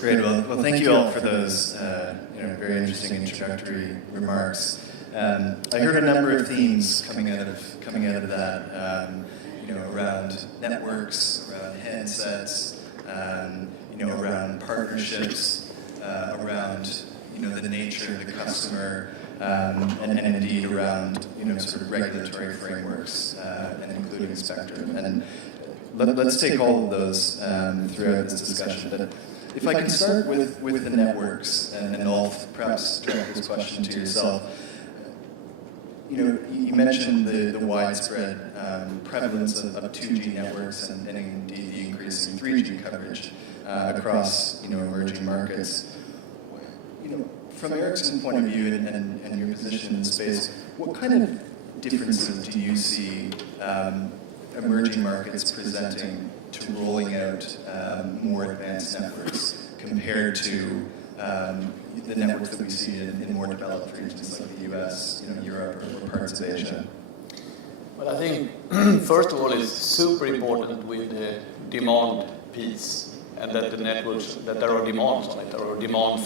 Great. Well, thank you all for those very interesting introductory remarks. I heard a number of themes coming out of that. Around networks, around handsets, around partnerships, around the nature of the customer, and indeed around sort of regulatory frameworks, and including spectrum. And let's take all of those throughout this discussion. But if I can start with the networks, and I'll perhaps direct this question to yourself. You mentioned the widespread prevalence of 2G networks and indeed the increasing 3G coverage across emerging markets. From Ericsson's point of view and your position in the space, what kind of differences do you see emerging markets presenting to rolling out more advanced networks compared to the networks that we see in more developed regions like the US, Europe, or parts of Asia? Well, I think, first of all, it's super important with the demand piece, and that the networks, that there are demands on it. There are demand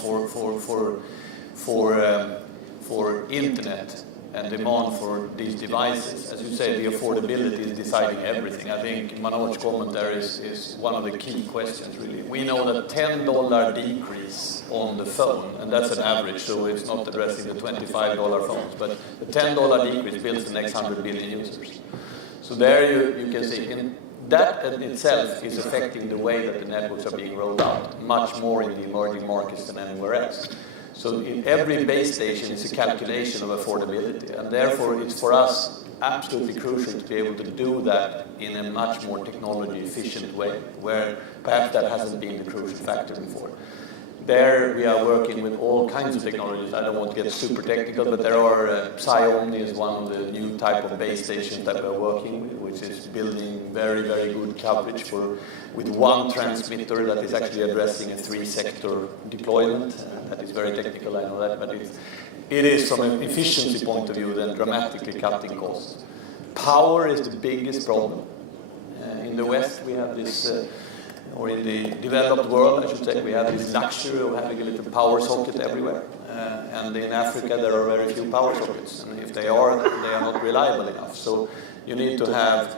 for internet and demand for these devices. As you say, the affordability is deciding everything. I think Manoj's comment there is one of the key questions, really. We know that $10 decrease on the phone, and that's an average, so it's not addressing the $25 phones, but the $10 decrease builds the next 100 billion users. So there you can see, and that in itself is affecting the way that the networks are being rolled out, much more in the emerging markets than anywhere else. So in every base station is a calculation of affordability, and therefore it's for us absolutely crucial to be able to do that in a much more technology efficient way, where perhaps that hasn't been the crucial factor before. There we are working with all kinds of technologies. I don't want to get super technical, but there are Psi-Omni is one of the new type of base stations that we're working with, which is building very, very good coverage with one transmitter that is actually addressing a 3-sector deployment. That is very technical, I know that, but it is from an efficiency point of view then dramatically cutting costs. Power is the biggest problem. In the West we have this, or in the developed world I should say, we have this luxury of having a little power socket everywhere. And in Africa there are very few power sockets, and if they are not reliable enough. So you need to have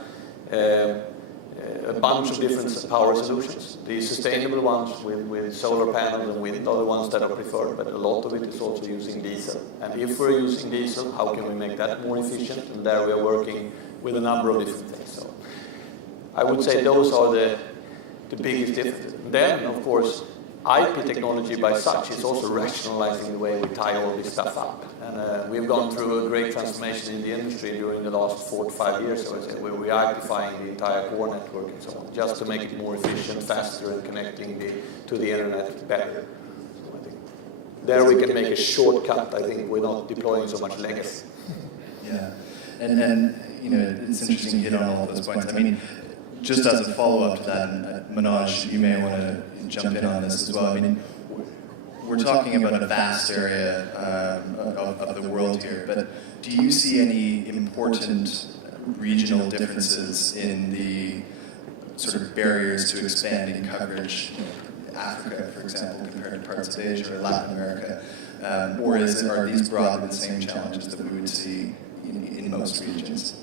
a bunch of different power solutions. The sustainable ones with solar panels and wind are the ones that are preferred, but a lot of it is also using diesel. And if we're using diesel, how can we make that more efficient? And there we are working with a number of different things. So I would say those are the biggest differences. Then, of course, IP technology by such is also rationalizing the way we tie all this stuff up. And we've gone through a great transformation in the industry during the last 4 to 5 years, I would say, where we are IPifying the entire core network and so on, just to make it more efficient, faster, and connecting to the internet better. So I think there we can make a shortcut, I think, without deploying so much legacy. Yeah, and it's interesting you hit on all those points. I mean, just as a follow-up to that, and Manoj, you may want to jump in on this as well. I mean, we're talking about a vast area of the world here, but do you see any important regional differences in the sort of barriers to expanding coverage? Africa, for example, compared to parts of Asia or Latin America, or are these broadly the same challenges that we would see in most regions?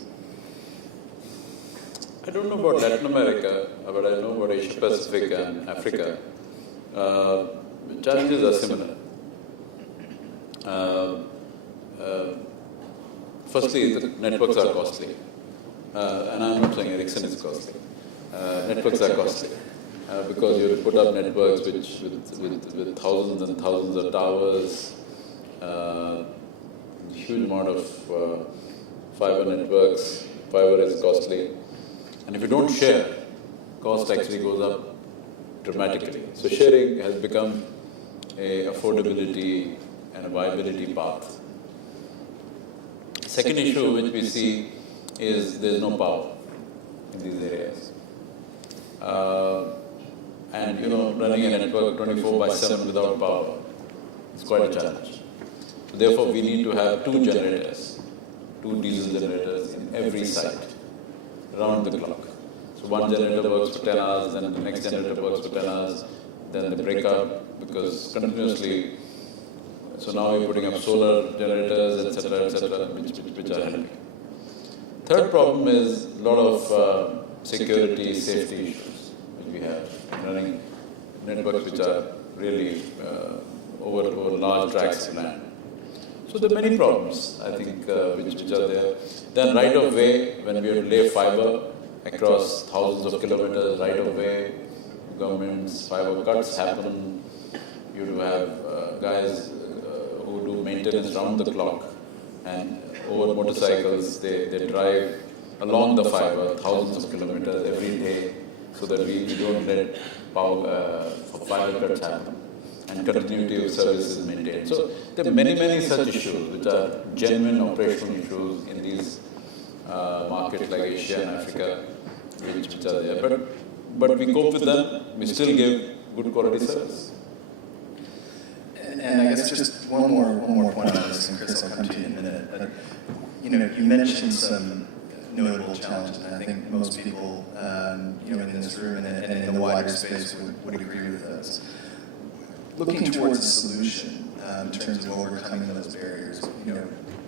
I don't know about Latin America, but I know about Asia Pacific and Africa. Challenges are similar. Firstly, the networks are costly. And I'm not saying Ericsson is costly. Networks are costly. Because you put up networks with thousands and thousands of towers, huge amount of fiber networks. Fiber is costly. And if you don't share, cost actually goes up dramatically. So sharing has become a affordability and a viability path. Second issue which we see is there's no power in these areas. And running a network 24/7 without power is quite a challenge. So therefore, we need to have 2 generators, 2 diesel generators in every site, around the clock. So one generator works for 10 hours, then the next generator works for 10 hours. then they break out because continuously. So now we're putting up solar generators, etc., which are helping. Third problem is a lot of security, safety issues which we have running networks which are really over large tracts of land. So there are many problems, I think, which are there. Then right of way, when we have to lay fiber across thousands of kilometers, right of way, governments, fiber cuts happen. You do have guys who do maintenance round the clock, and over motorcycles, they drive along the fiber thousands of kilometers every day, so that we don't let fiber cuts happen and continuity of service is maintained. So there are many such issues which are genuine operational issues in these markets like Asia and Africa, which are there. But we cope with them. We still give good quality service. And I guess just one more point on this, and Chris, I'll come to you in a minute. But you mentioned some notable challenges, and I think most people, in this room and in the wider space would agree with those. Looking towards a solution in terms of overcoming those barriers,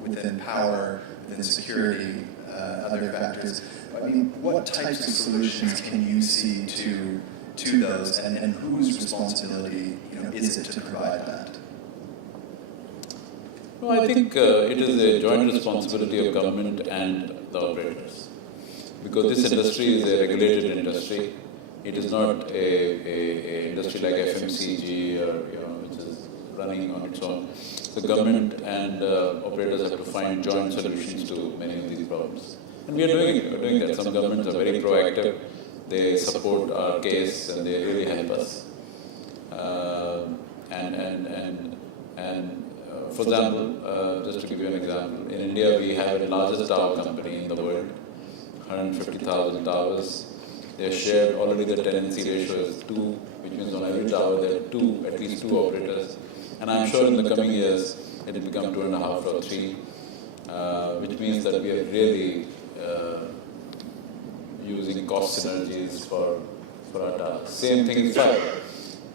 within power, within security, other factors. I mean, what types of solutions can you see to those, and whose responsibility is it to provide that? No, I think it is a joint responsibility of government and the operators, because this industry is a regulated industry. It is not a industry like FMCG or which is running on its own. The government and operators have to find joint solutions to many of these problems, and we are doing it. We're doing that. Some governments are very proactive. They support our case and they really help us. For example, just to give you an example, in India we have the largest tower company in the world, 150,000 towers. They are shared, already the tenancy ratio is 2, which means on every tower there are at least two operators. And I'm sure in the coming years it will become 2.5 or 3, which means that we are really using cost synergies for our towers. Same thing is fiber.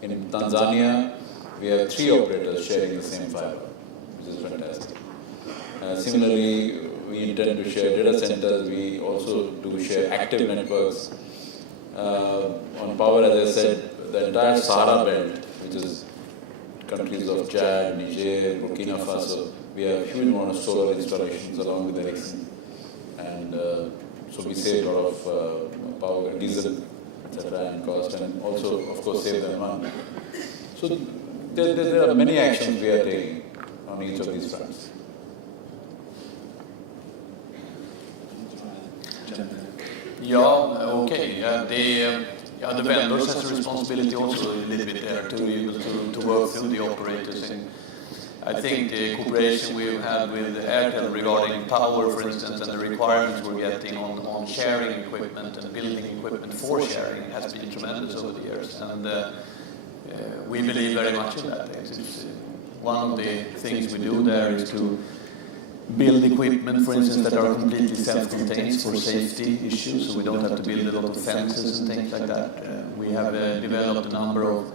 In Tanzania, we have 3 operators sharing the same fiber, which is fantastic. Similarly, we intend to share data centers. We also do share active networks. On power, as I said, the entire Sahara belt, which is countries of Chad, Niger, Burkina Faso, we have a huge amount of solar installations along with Ericsson. And so we save a lot of power, diesel, etc., and cost, and also, of course, save the environment. So there are many actions we are taking on each of these fronts. The vendors has a responsibility also a little bit there to work through the operators. And I think the cooperation we've had with Airtel regarding power, for instance, and the requirements we're getting on sharing equipment and building equipment for sharing has been tremendous over the years. And we believe very much in that. It's one of the things we do there is to build equipment, for instance, that are completely self-contained for safety issues, so we don't have to build a lot of fences and things like that. We have developed a number of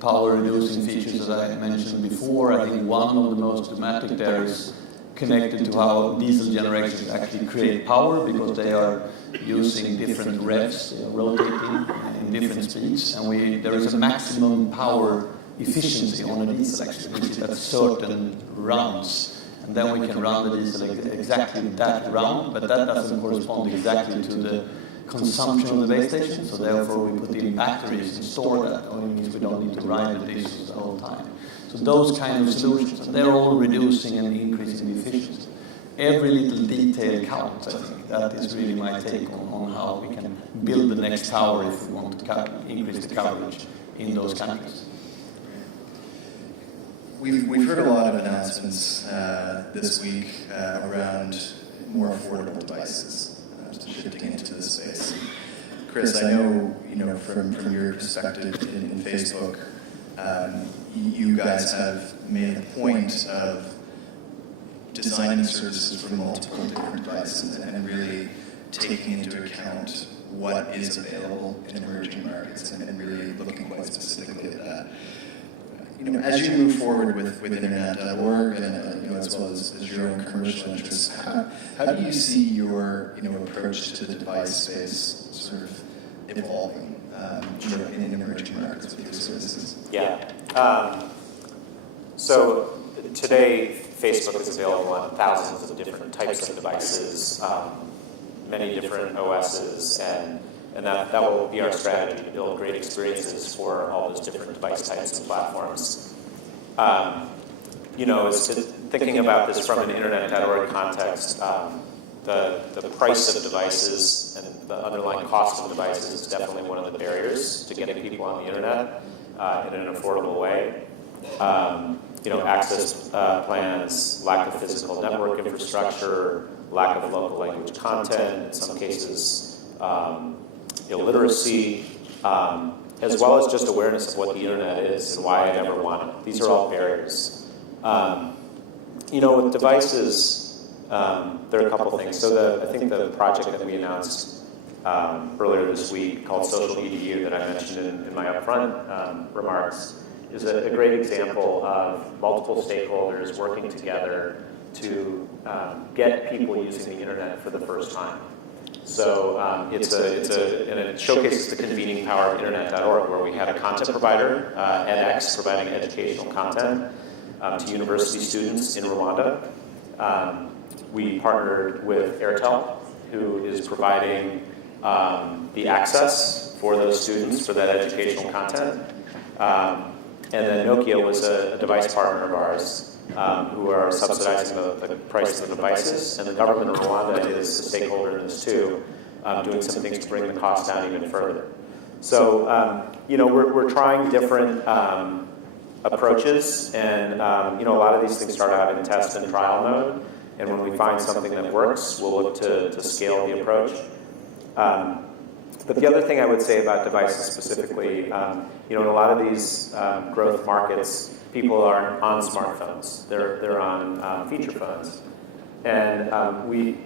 power-reducing features, as I mentioned before. I think one of the most dramatic there is connected to how diesel generators actually create power, because they are using different revs, rotating in different speeds, and there is a maximum power efficiency on a diesel actually, which is at certain rounds. And then we can run the diesel exactly that round, but that doesn't correspond exactly to the consumption of the base station, so therefore we put in batteries and store that, which means we don't need to ride the diesel the whole time. So those kind of solutions, and they're all reducing and increasing the efficiency. Every little detail counts, I think. That is really my take on how we can build the next tower if we want to increase the coverage in those countries. We've heard a lot of announcements this week around more affordable devices, shifting into this space. Chris, I know from your perspective in Facebook, you guys have made a point of designing services for multiple different devices and really taking into account what is available in emerging markets and really looking quite specifically at that. As you move forward with internet.org and as well as your own commercial interests, how do you see your approach to the device space sort of evolving in emerging markets with your services? Yeah. So today, Facebook is available on thousands of different types of devices, many different OSs, and that will be our strategy, to build great experiences for all those different device types and platforms. Thinking about this from an internet.org context, the price of devices and the underlying cost of devices is definitely one of the barriers to getting people on the internet in an affordable way. Access plans, lack of physical network infrastructure, lack of local language content, in some cases, illiteracy, as well as just awareness of what the internet is and why I ever want it. These are all barriers. With devices, there are a couple things. So I think the project that we announced earlier this week called Social EDU that I mentioned in my upfront remarks is a great example of multiple stakeholders working together to get people using the internet for the first time. So and it showcases the convening power of internet.org, where we had a content provider, edX, providing educational content to university students in Rwanda. We partnered with Airtel, who is providing the access for those students for that educational content. And then Nokia was a device partner of ours, who are subsidizing the price of the devices, and the government of Rwanda is a stakeholder in this too, doing some things to bring the cost down even further. So, we're trying different approaches, and a lot of these things start out in test and trial mode, and when we find something that works, we'll look to scale the approach. But the other thing I would say about devices specifically, in a lot of these growth markets, people are on smartphones. They're on feature phones, and we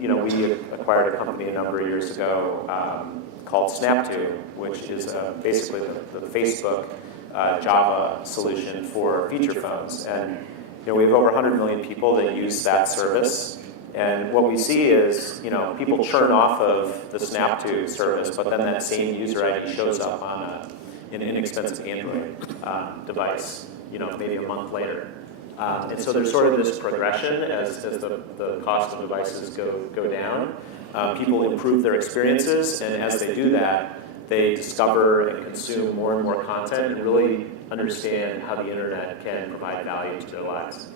acquired a company a number of years ago called Snap2, which is basically the Facebook Java solution for feature phones. And we have over 100 million people that use that service. And what we see is, people churn off of the Snap2 service, but then that same user ID shows up on an inexpensive Android device, maybe a month later. And so there's sort of this progression as the cost of devices go down. People improve their experiences, and as they do that, they discover and consume more and more content and really understand how the internet can provide value to their lives.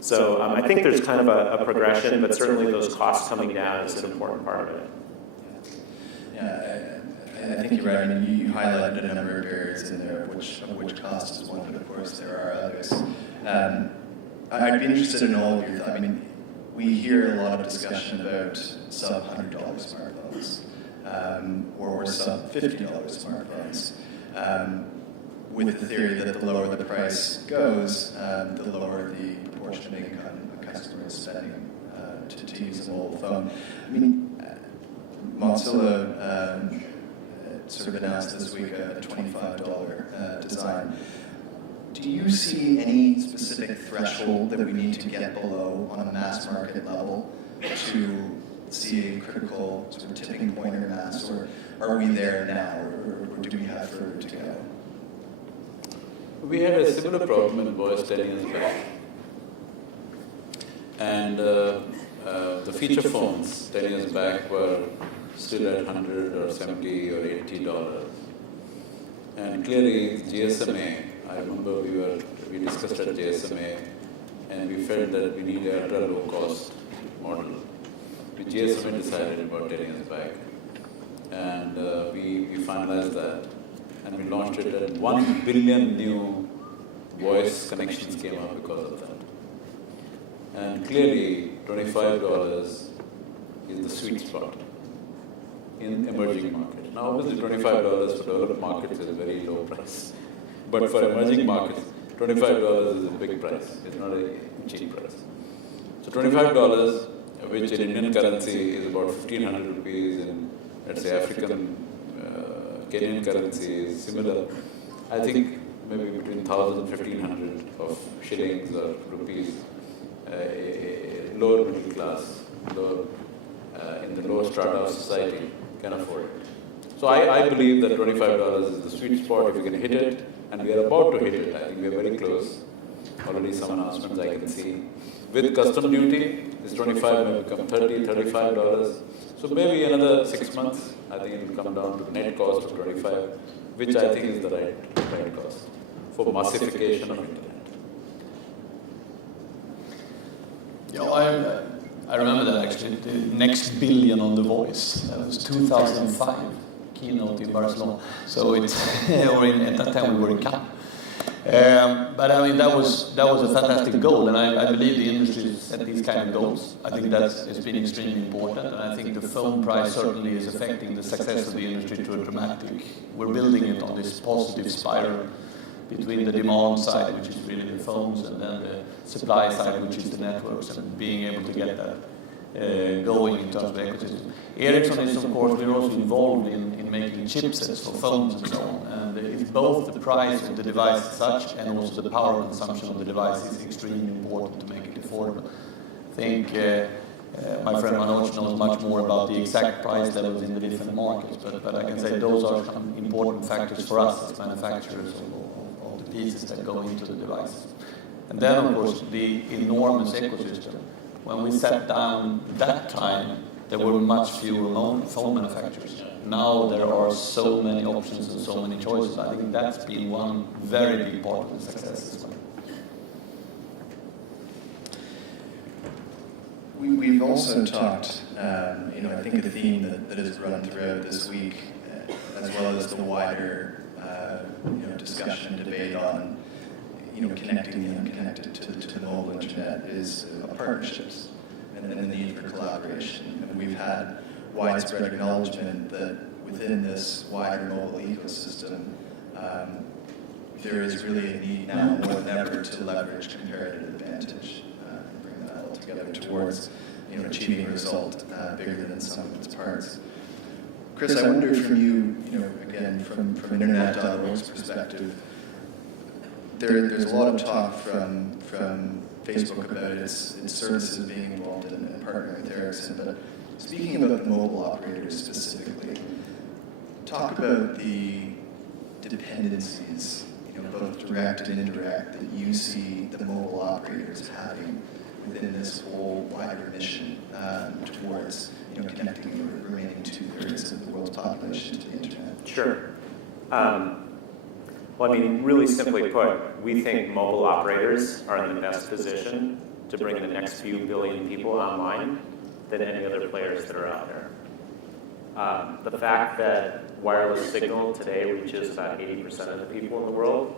So I think there's kind of a progression, but certainly those costs coming down is an important part of it. Yeah, I think you're right. I mean, you highlighted a number of barriers in there, of which cost is one, but of course there are others. I'd be interested in all of your thoughts. I mean, we hear a lot of discussion about sub-$100 smartphones or sub-$50 smartphones. With the theory that the lower the price goes, the lower the proportion of income a customer is spending to use a mobile phone. I mean, Mozilla sort of announced this week a $25 design. Do you see any specific threshold that we need to get below on a mass market level to see a critical sort of tipping point or mass, or are we there now, or do we have further to go? We had a similar problem in voice 10 years back. And the feature phones 10 years back were still at $100 or $70 or $80. And clearly GSMA, I remember we discussed at GSMA, and we felt that we need a ultra low cost model. GSMA decided about 10 years back. And we finalized that. And we launched it, and 1 billion new voice connections came up because of that. And clearly, $25 is the sweet spot in emerging markets. Now, obviously, $25 for developed markets is a very low price. But for emerging markets, $25 is a big price. It's not a cheap price. So $25, which in Indian currency is about 1,500 rupees in, let's say, African Kenyan currency is similar. I think maybe between 1,000 and 1,500 of shillings or rupees, lower middle class, in the lower strata of society can afford it. So I believe that $25 is the sweet spot if we can hit it, and we are about to hit it. I think we are very close. Already some announcements I can see. With custom duty, this 25 may become $30, $35. So maybe another 6 months, I think it will come down to net cost of 25, which I think is the right cost for massification of internet. Yeah, I remember that actually. The next billion on The Voice. That was 2005 keynote in Barcelona. So it's at that time we were in Cannes. But I mean that was a fantastic goal, and I believe the industry set these kind of goals. I think it's been extremely important, and I think the phone price certainly is affecting the success of the industry to a dramatic. We're building it on this positive spiral between the demand side, which is really the phones, and then the supply side, which is the networks, and being able to get that going in terms of ecosystem. Ericsson is, of course, we're also involved in making chipsets for phones and so on. And it's both the price of the device as such and also the power consumption of the device is extremely important to make it affordable. I think my friend Manoj knows much more about the exact price levels in the different markets, but I can say those are some important factors for us as manufacturers of the pieces that go into the devices. And then, of course, the enormous ecosystem. When we sat down that time, there were much fewer phone manufacturers. Now there are so many options and so many choices. I think that's been one very big part of the success as well. We've also talked, I think a theme that has run throughout this week, as well as the wider, discussion and debate on, connecting the unconnected to the mobile internet is partnerships and the need for collaboration. And we've had widespread acknowledgement that within this wider mobile ecosystem, there is really a need now more than ever to leverage comparative advantage and bring that all together towards achieving a result bigger than the sum of its parts. Chris, I wonder from you, again, from Internet.org's perspective, there's a lot of talk from Facebook about its services being involved in partnering with Ericsson, but speaking about the mobile operators specifically, talk about the dependencies, both direct and indirect, that you see the mobile operators having within this whole wider mission towards connecting the remaining 2/3 of the world's population to the internet. Sure. Well, really simply put, we think mobile operators are in the best position to bring the next few billion people online than any other players that are out there. The fact that wireless signal today reaches about 80% of the people in the world,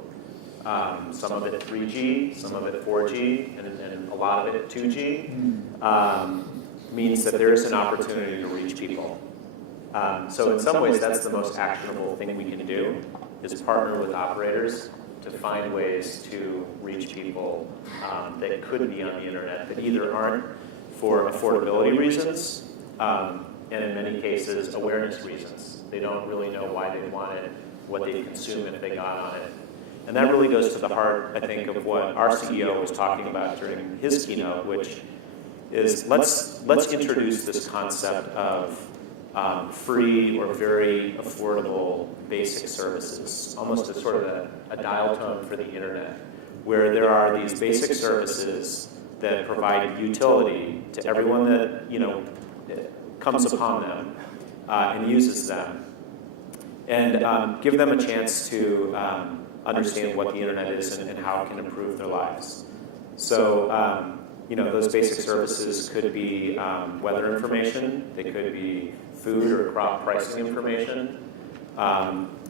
some of it 3G, some of it 4G, and a lot of it 2G, means that there's an opportunity to reach people. So in some ways, that's the most actionable thing we can do, is partner with operators to find ways to reach people that could be on the internet, that either aren't for affordability reasons, and in many cases, awareness reasons. They don't really know why they want it, what they'd consume if they got on it. And that really goes to the heart, I think, of what our CEO was talking about during his keynote, which is let's introduce this concept of free or very affordable basic services, almost as sort of a dial tone for the internet, where there are these basic services that provide utility to everyone that comes upon them and uses them, and give them a chance to understand what the internet is and how it can improve their lives. So those basic services could be weather information, they could be food or crop pricing information.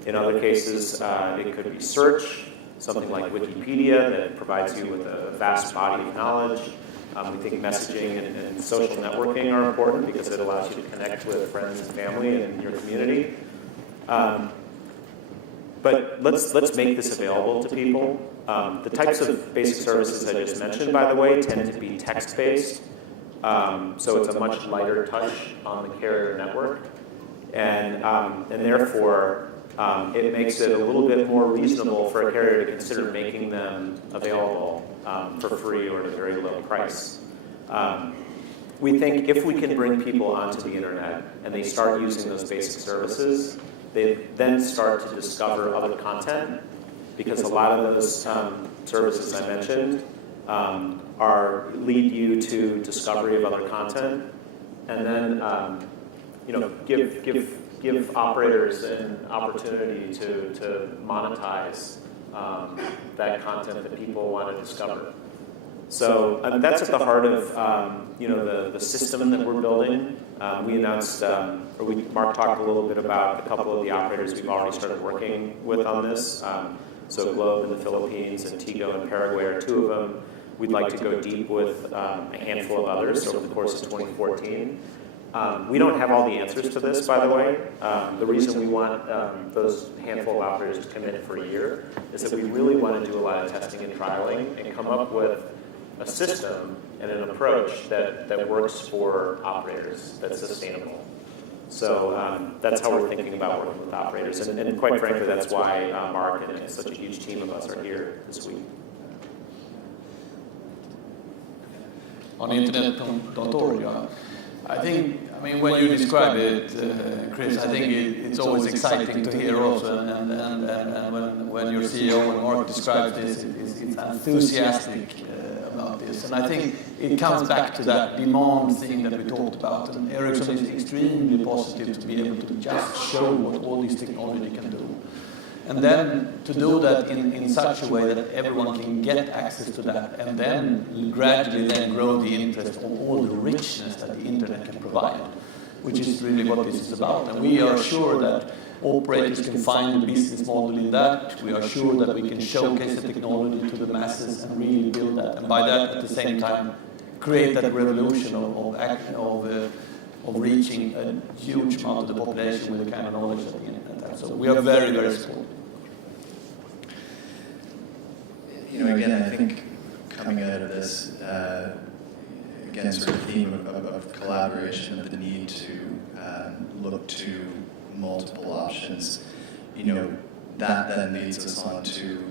In other cases, it could be search, something like Wikipedia that provides you with a vast body of knowledge. We think messaging and social networking are important because it allows you to connect with friends and family and your community. But let's make this available to people. The types of basic services I just mentioned, by the way, tend to be text-based. So it's a much lighter touch on the carrier network. And therefore, it makes it a little bit more reasonable for a carrier to consider making them available for free or at a very low price. We think if we can bring people onto the internet and they start using those basic services, they then start to discover other content, because a lot of those services I mentioned lead you to discovery of other content, and then give operators an opportunity to monetize that content that people want to discover. So that's at the heart of the system that we're building. We announced, Mark talked a little bit about a couple of the operators we've already started working with on this. So Globe in the Philippines and Tigo in Paraguay are two of them. We'd like to go deep with a handful of others over the course of 2014. We don't have all the answers to this, by the way. The reason we want those handful of operators to commit for a year is that we really want to do a lot of testing and trialing and come up with a system and an approach that works for operators, that's sustainable. So that's how we're thinking about working with operators. And quite frankly, that's why Mark and such a huge team of us are here this week. On internet.org, I mean, when you describe it, Chris, I think it's always exciting to hear also, and when your CEO and Mark describes this, it's enthusiastic about this. And I think it comes back to that demand thing that we talked about, and Ericsson is extremely positive to be able to just show what all this technology can do. And then to do that in such a way that everyone can get access to that, and then gradually then grow the interest of all the richness that the internet can provide, which is really what this is about. And we are sure that operators can find a business model in that. We are sure that we can showcase the technology to the masses and really build that. And by that, at the same time, create that revolution of reaching a huge amount of the population with the kind of knowledge that the internet has. So we are very, very supportive. Again, I think coming out of this, again, sort of theme of collaboration, of the need to look to multiple options, that then leads us on to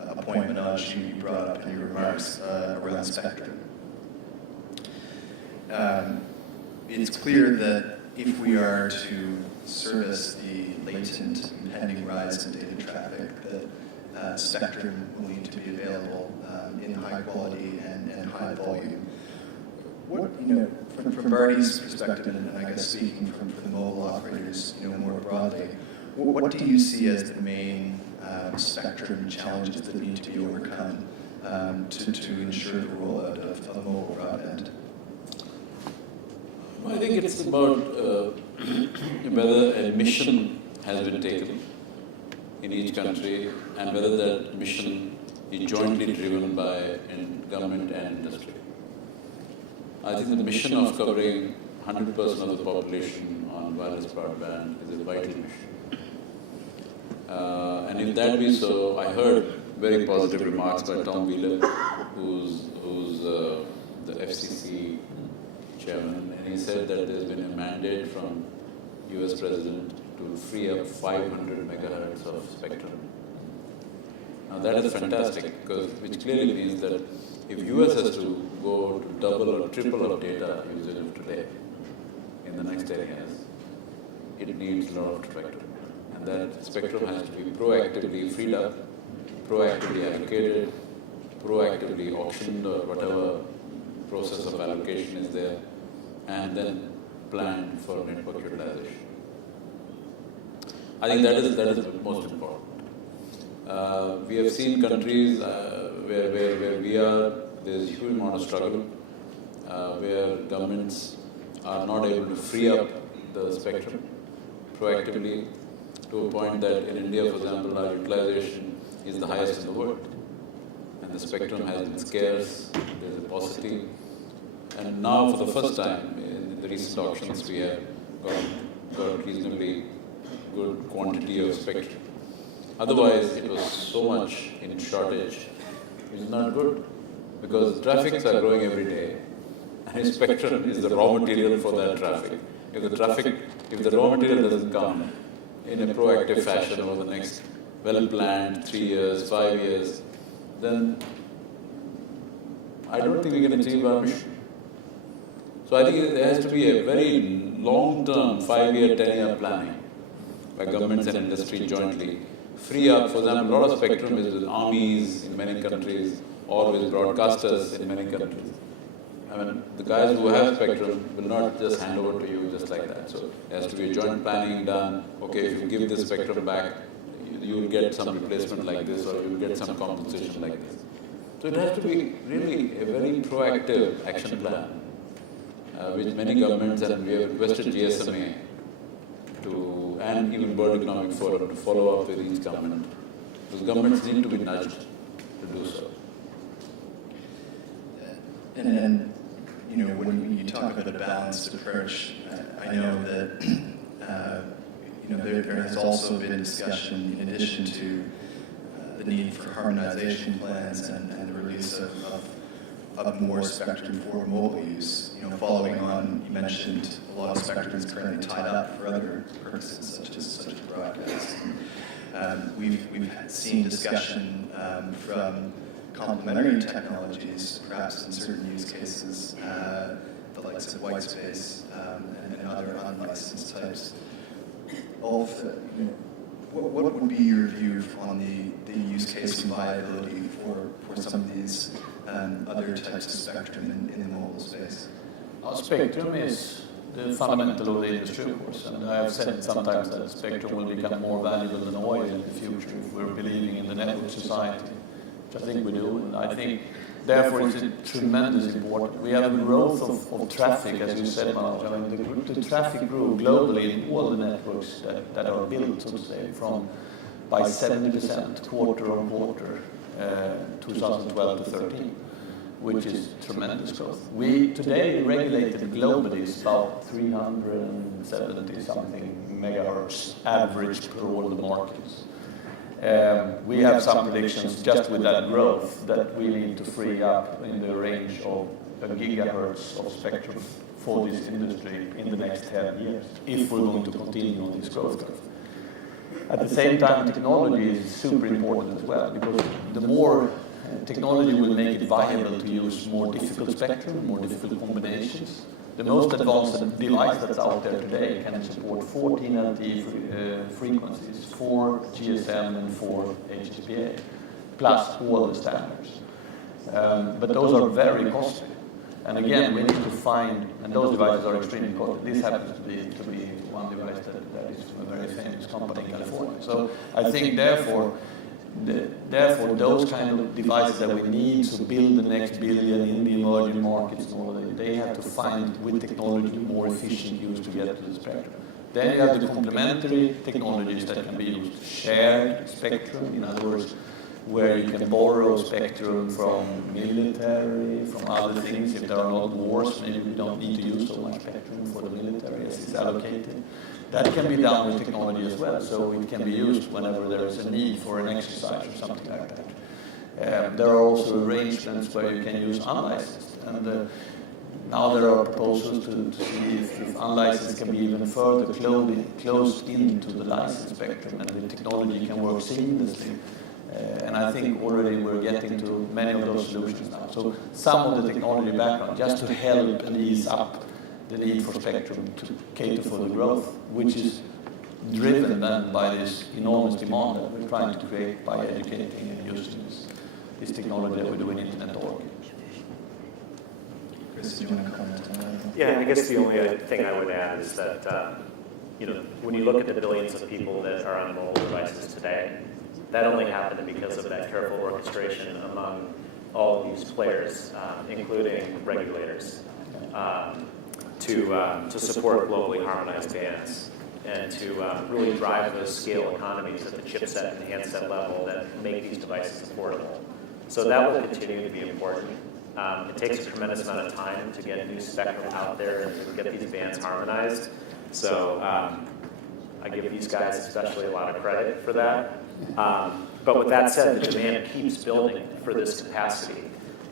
a point, Manoj, you brought up in your remarks around spectrum. It's clear that if we are to service the latent impending rise in data traffic, that spectrum will need to be available in high quality and high volume. What, from Barney's perspective, and I guess speaking for the mobile operators, more broadly, what do you see as the main spectrum challenges that need to be overcome to ensure the rollout of mobile broadband? I think it's about whether a mission has been taken in each country and whether that mission is jointly driven by government and industry. I think the mission of covering 100% of the population on wireless broadband is a vital mission. And if that be so, I heard very positive remarks by Tom Wheeler, who's the FCC chairman, and he said that there's been a mandate from US President to free up 500 megahertz of spectrum. Now that is fantastic, which clearly means that if US has to go to double or triple of data usage of today in the next 10 years, it needs a lot of spectrum. And that spectrum has to be proactively freed up, proactively allocated, proactively auctioned or whatever process of allocation is there, and then planned for network utilization. I think that is the most important. We have seen countries where we are, there's a huge amount of struggle, where governments are not able to free up the spectrum proactively to a point that in India, for example, our utilization is the highest in the world. And the spectrum has been scarce, there's a paucity. And now, for the first time in the recent auctions, we have got reasonably good quantity of spectrum. Otherwise, it was so much in shortage, which is not good, because traffics are growing every day, and spectrum is the raw material for that traffic. If the raw material doesn't come, in a proactive fashion over the next well-planned 3 years, 5 years, then I don't think we can achieve our mission. So I think there has to be a very long-term, 5-year, 10-year planning by governments and industry jointly. Free up, for example, a lot of spectrum is with armies in many countries or with broadcasters in many countries. I mean, the guys who have spectrum will not just hand over to you just like that. So there has to be a joint planning done. Okay, if you give this spectrum back, you will get some replacement like this, or you will get some compensation like this. So it has to be really a very proactive action plan, which many governments, and we have requested GSMA and even World Economic Forum to follow up with each government. Because governments need to be nudged to do so. And you know, when you talk about a balanced approach, I know that you know there has also been discussion in addition to the need for harmonization plans and the release of more spectrum for mobile use. You know, following on, you mentioned a lot of spectrum is currently tied up for other purposes, such as broadcast. We've seen discussion from complementary technologies, perhaps in certain use cases, the likes of white space and other unlicensed types. What would be your view on the use case and viability for some of these other types of spectrum in the mobile space? Spectrum is the fundamental of the industry, of course, and I have said sometimes that spectrum will become more valuable than oil in the future if we're believing in the network society, which I think we do, and I think therefore it's tremendous important. We have a growth of traffic, as you said, Manoj. I mean, the traffic grew globally in all the networks that are built, so to say, by 70% quarter on quarter, 2012 to 13, which is tremendous growth. We today regulated globally is about 370 something megahertz average per all the markets. We have some predictions just with that growth that we need to free up in the range of a gigahertz of spectrum for this industry in the next 10 years, if we're going to continue on this growth curve. At the same time, technology is super important as well, because the more technology will make it viable to use more difficult spectrum, more difficult combinations. The most advanced device that's out there today can support 14 LTE frequencies, 4 GSM and 4 HSPA, plus all the standards. But those are very costly. And again, we need to find, and those devices are extremely costly. This happens to be one device that is from a very famous company in California. So I think therefore those kind of devices that we need to build the next billion in the emerging markets and all of that, they have to find with technology more efficient use to get to the spectrum. Then you have the complementary technologies that can be used, shared spectrum, in other words, where you can borrow spectrum from military, from other things. If there are not wars, maybe we don't need to use so much spectrum for the military as it's allocated. That can be done with technology as well, so it can be used whenever there is a need for an exercise or something like that. There are also arrangements where you can use unlicensed, and now there are proposals to see if unlicensed can be even further closed into the licensed spectrum, and the technology can work seamlessly. And I think already we're getting to many of those solutions now. So some of the technology background, just to help and ease up the need for spectrum to cater for the growth, which is driven then by this enormous demand that we're trying to create by educating and using this technology that we do in Internet.org. Chris, do you want to comment on that? Yeah, I guess the only other thing I would add is that when you look at the billions of people that are on mobile devices today, that only happened because of that careful orchestration among all of these players, including regulators, to support globally harmonized bands and to really drive those scale economies at the chipset and handset level that make these devices affordable. So that will continue to be important. It takes a tremendous amount of time to get new spectrum out there and to get these bands harmonized. So I give these guys especially a lot of credit for that. But with that said, the demand keeps building for this capacity.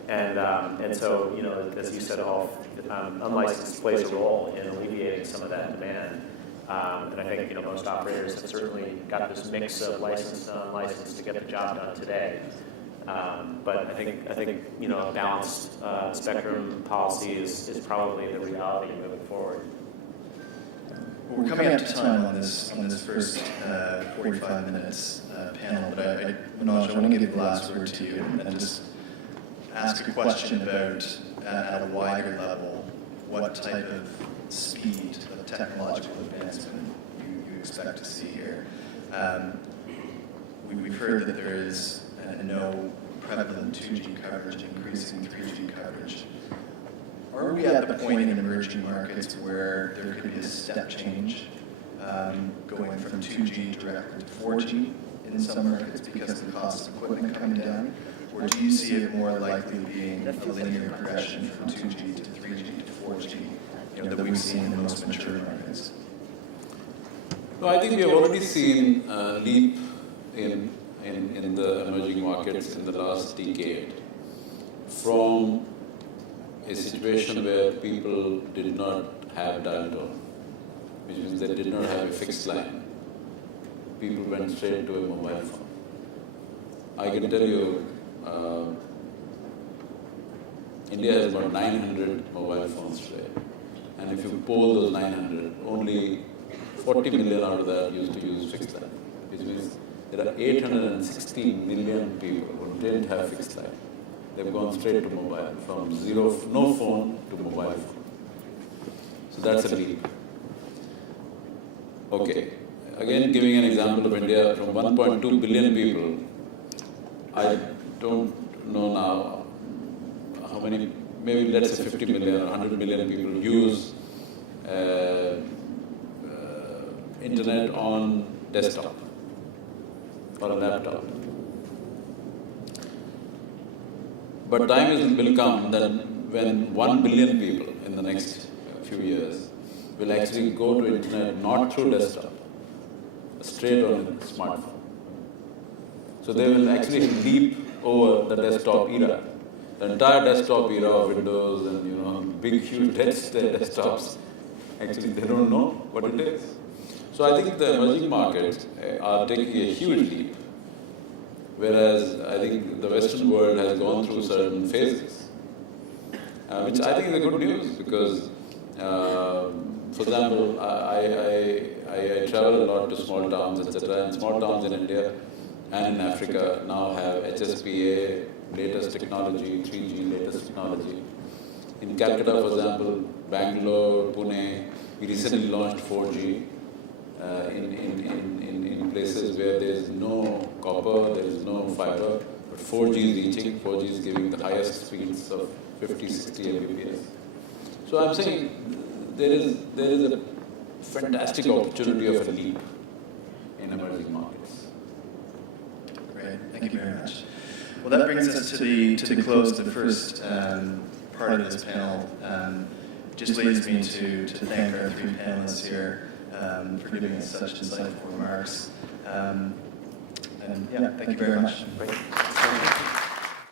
And so, as you said, unlicensed plays a role in alleviating some of that demand. And I think most operators have certainly got this mix of licensed and unlicensed to get the job done today. But I think a balanced spectrum policy is probably the reality moving forward. We're coming up to time on this first 45 minutes panel, but Manoj, I want to give the last word to you and just ask a question about, at a wider level, what type of speed of technological advancement you expect to see here. We've heard that there is no prevalent 2G coverage, increasing 3G coverage. Are we at the point in emerging markets where there could be a step change going from 2G directly to 4G in some markets because of the cost of equipment coming down? Or do you see it more likely being a linear progression from 2G to 3G to 4G that we've seen in most mature markets? No, I think we have already seen a leap in the emerging markets in the last decade from a situation where people did not have dial tone, which means they did not have a fixed line. People went straight to a mobile phone. I can tell you, India has about 900 mobile phones today. And if you poll those 900, only 40 million out of that used to use fixed line, which means there are 860 million people who didn't have fixed line. They've gone straight to mobile, from no phone to mobile phone. So that's a leap. Okay, again giving an example of India, from 1.2 billion people, I don't know now how many, maybe let's say 50 million or 100 million people use internet on desktop or a laptop. But time will come that when 1 billion people in the next few years will actually go to internet not through desktop, straight on a smartphone. So they will actually leap over the desktop era. The entire desktop era of Windows and big huge desktops, actually they don't know what it is. So I think the emerging markets are taking a huge leap. Whereas I think the Western world has gone through certain phases, which I think is a good news because, for example, I travel a lot to small towns, etc. And small towns in India and in Africa now have HSPA, latest technology, 3G, latest technology. In Calcutta, for example, Bangalore, Pune, we recently launched 4G in places where there is no copper, there is no fiber, but 4G is reaching, 4G is giving the highest speeds of 50, 60 Mbps. So I'm saying there is a fantastic opportunity of a leap in emerging markets. Great, thank you very much. Well, that brings us to the close of the first part of this panel. Just leads me to thank our three panelists here for giving us such insightful remarks. And yeah, thank you very much. Great.